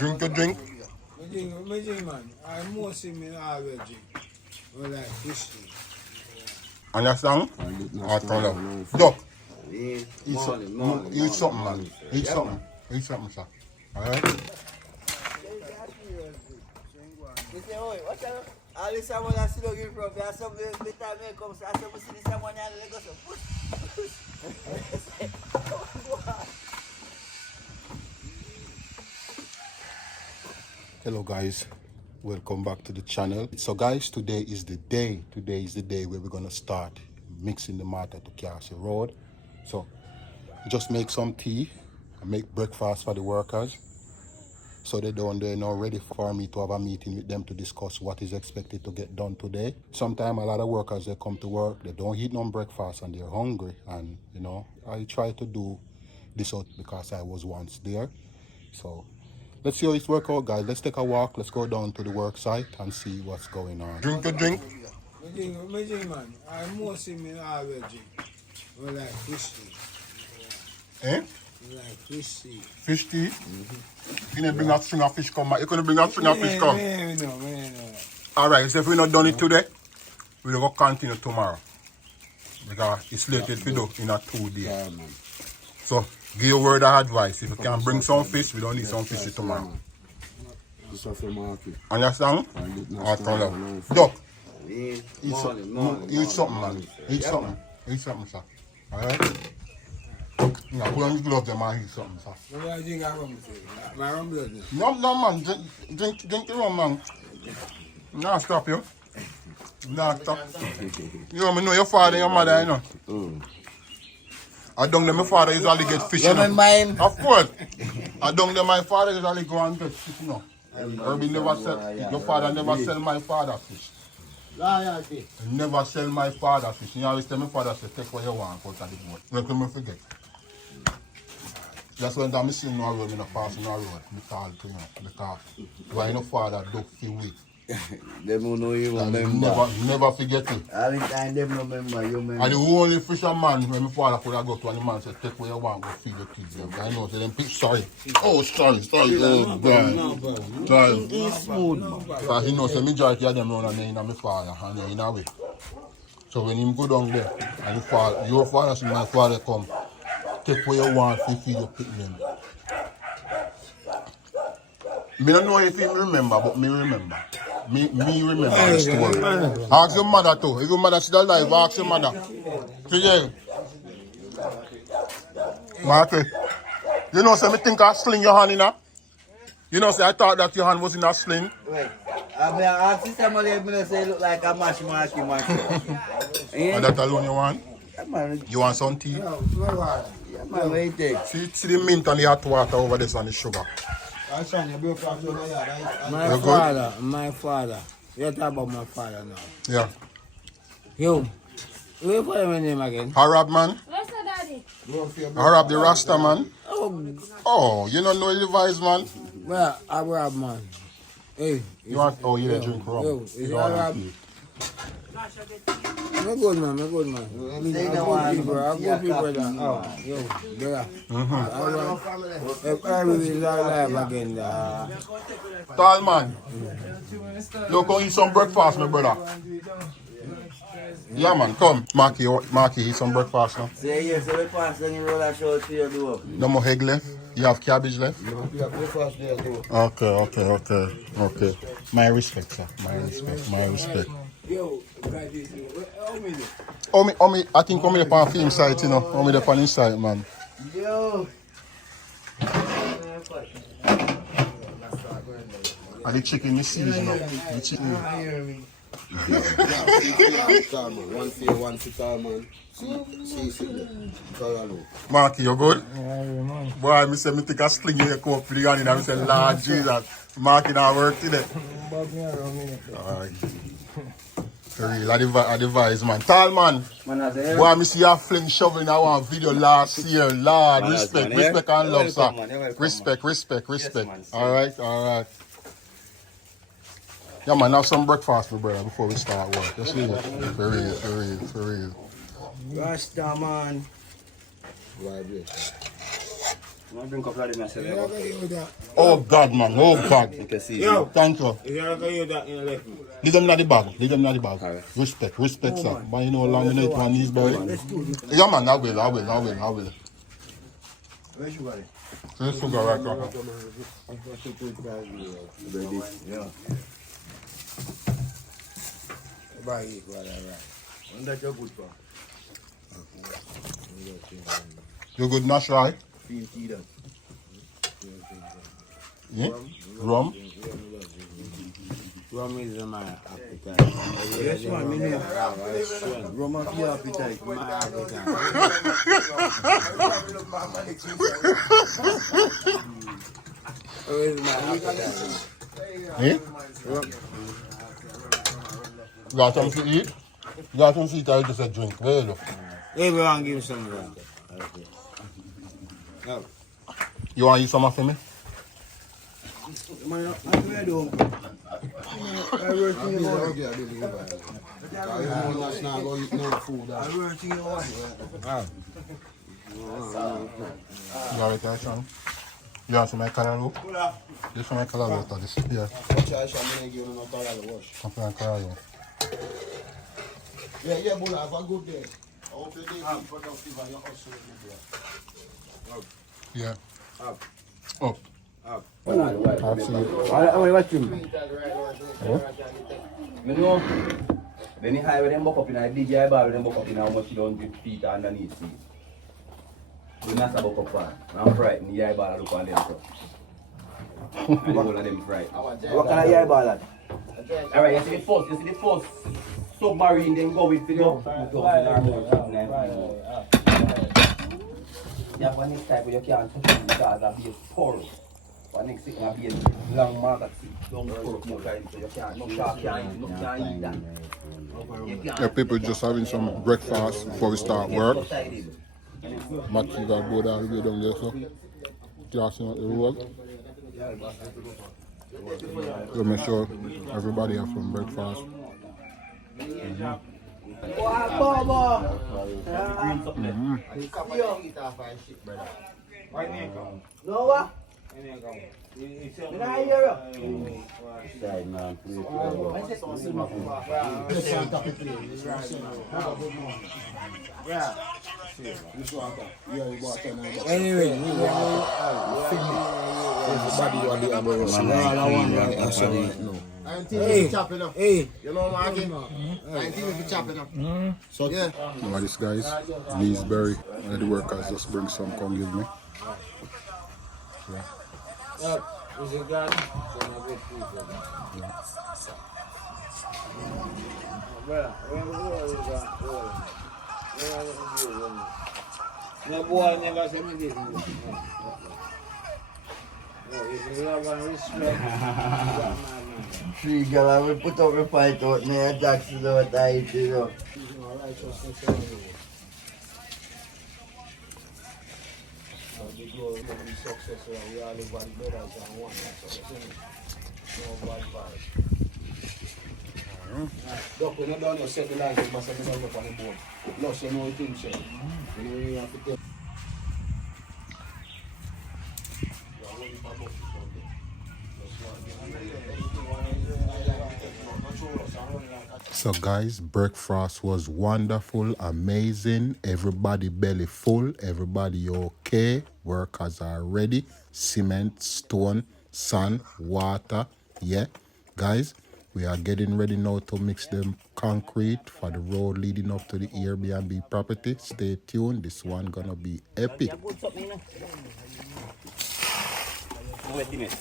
Drink a drink. Me drink, man. I mostly me always drink. I like whiskey. Understand? I turn up. Duck. Eat something, man. Eat something. Eat something, sir. Alright? All this someone I see looking from, there's some the time may come, so I see someone and they go so push. Hello guys, welcome back to the channel. So guys, today is the day where we're gonna start mixing the matter to Cassie Road. So just make some tea and make breakfast for the workers, so they're now ready for me to have a meeting with them to discuss what is expected to get done today. Sometimes a lot of workers, they come to work, they don't eat no breakfast and they're hungry, and you know, I try to do this out because I was once there. So let's see how it's work out, guys. Let's take a walk. Let's go down to the work site and see what's going on. Drink a drink. Me drink, man. I mostly me always drink. I like whiskey. Eh? I like whiskey. Fish tea? You need to bring a string of fish come. You couldn't bring a string of fish come. No. Alright, so if we're not done it today, we'll go continue tomorrow. Because it's slated to do in a 2 days. So give your word of advice. If you can bring some fish, we don't need some fish tomorrow. Understand? I turn up. Duck. Eat something, man. Eat something, sir. Alright? Yeah, put on the gloves and eat something, sir. What I drink rum? My rum blood. No, man. Drink the rum, man. Nah, stop you. Nah, stop. You know your father and your mother, you know. I don't know my father usually get fish. You remember him? Of course. I don't know my father usually go and get fish, you know. Herbie never sell, your father never sell my father fish. He never sell my father fish. You always tell my father to take what you want out of the boat. Let me forget. That's when I'm seeing no road, I'm passing no road. I call to you, because why no father do feel weak. Them who know you remember. Never forget it. Every time them remember, you remember. And the only fisherman when my father could have go to, and the man said, take what you want, go feed the kids. I know, so them sorry. Oh, sorry. Oh, God. Sorry. He's smooth, man. Because he knows the majority of them run and they're in my father, and they're in a way. So when him go down there, and your father see my father come, take what you want to feed your picnic. I don't know if you remember, but me remember. Me remember the story. Ask your mother too. If your mother still alive, ask your mother. See, Marky, you know, say me think I sling your hand in a. You know, say I thought that your hand was in a sling. Wait. I mean, I see somebody say look like a mash marky. And that alone you want? Yeah, man. You want some tea? Yeah, man, what you take? See the mint and the hot water over this and the sugar. My father. You talk about my father now. Yeah. Yo, wait for your name again. Arab man? Where's the daddy? Arab the Rasta man? Oh, Oh, you don't know the vice man? well, Arab man. Hey. You want? Oh, you drink rum. Yo, is You Arab? want tea? Me good man. I good people that. Oh, yo, there. If Arab is alive again, Tall man. You come eat some breakfast, my brother. Yeah, man, come. Marky, eat some breakfast now. Say yes, so we pass and you roll that show to your door. No more egg left? You have cabbage left? Okay. My respect, sir. My respect. Yo, guys, I think I'm on the film site, you know. I'm on the inside, man. Yo. And the chicken is seasoned up. The chicken. Marky, you good? Boy, I say me take a sling in your cup for the hand and I say, Lord Jesus, Marky not work today. Alright. For real, I advise, man. Tall man. Boy, I see you fling shoveling I want video last year. Lord, respect and love, sir. Respect. Alright. Yeah, man, have some breakfast, my brother, before we start work. Just leave it. For real. Rasta, man. I'm drink a couple of them myself. Oh God, man. Oh God. You can see. Yo, Thank you. is there a you that in left? Leave them in the bag. Leave them in the bag. Alright. Respect, sir. But you know, laminate one is boy. Yeah, man. I will. Where's you got it? There's sugar right now. Yeah. Buy it, brother, right. When that you're good for? You good, Nash, right? Feel tea then. Yeah? Rum? Rum is my appetite. Yes, man, me know. Rum and your appetite. My appetite. Where is my appetite? Yeah? You got something to eat? You got something to eat or just a drink? Where you look? Everyone give me some rum. Okay. No. You want to eat some for me? Man, I'm ready, uncle. I work in your wife. I work in your wife. Ah. You got it, Sean? You want some callaloo? This one callaloo or this? Yeah. Something callaloo. Yeah, but have a good day. I hope your day is productive and your hustle will be there. Yeah. Up. Absolutely. I watch him. You know, when he high with them buck up in a big guy bar with them buck up in how much he don't get feet underneath seat. Do not have buck up fan. I'm frightened. The eye ball look on them so. And all of them frightened. What kind of eye ball that? Alright, you see the first submarine then go with the yeah, for next time you can't touch it because it'll be a porous. For next thing it'll be a long market seat, long porous more time, so you can't, no shark can't eat that. Yeah, people just having some breakfast before we start work. Matthew got board all the way down there, so crossing out the road. So make sure everybody have some breakfast. No what? Anyway, everybody want the other Hey, You know what I mean? I think if you chop it up. So, yeah. This guys, Leesbury, one of the workers just bring some, come give me. is it gone? No boy never said me this. No, if you love and respect, Three girl, I will put up a fight out me and Jackson out I eat it up. Look, when you're done, you set the lines, you must have been up on the board. Plus, you know what things say. You have to tell. So guys, breakfast was wonderful, amazing. Everybody belly full, everybody okay. Workers are ready. Cement, stone, sand, water. Yeah, guys, we are getting ready now to mix them concrete for the road leading up to the Airbnb property. Stay tuned. This one gonna be epic. Wait a minute.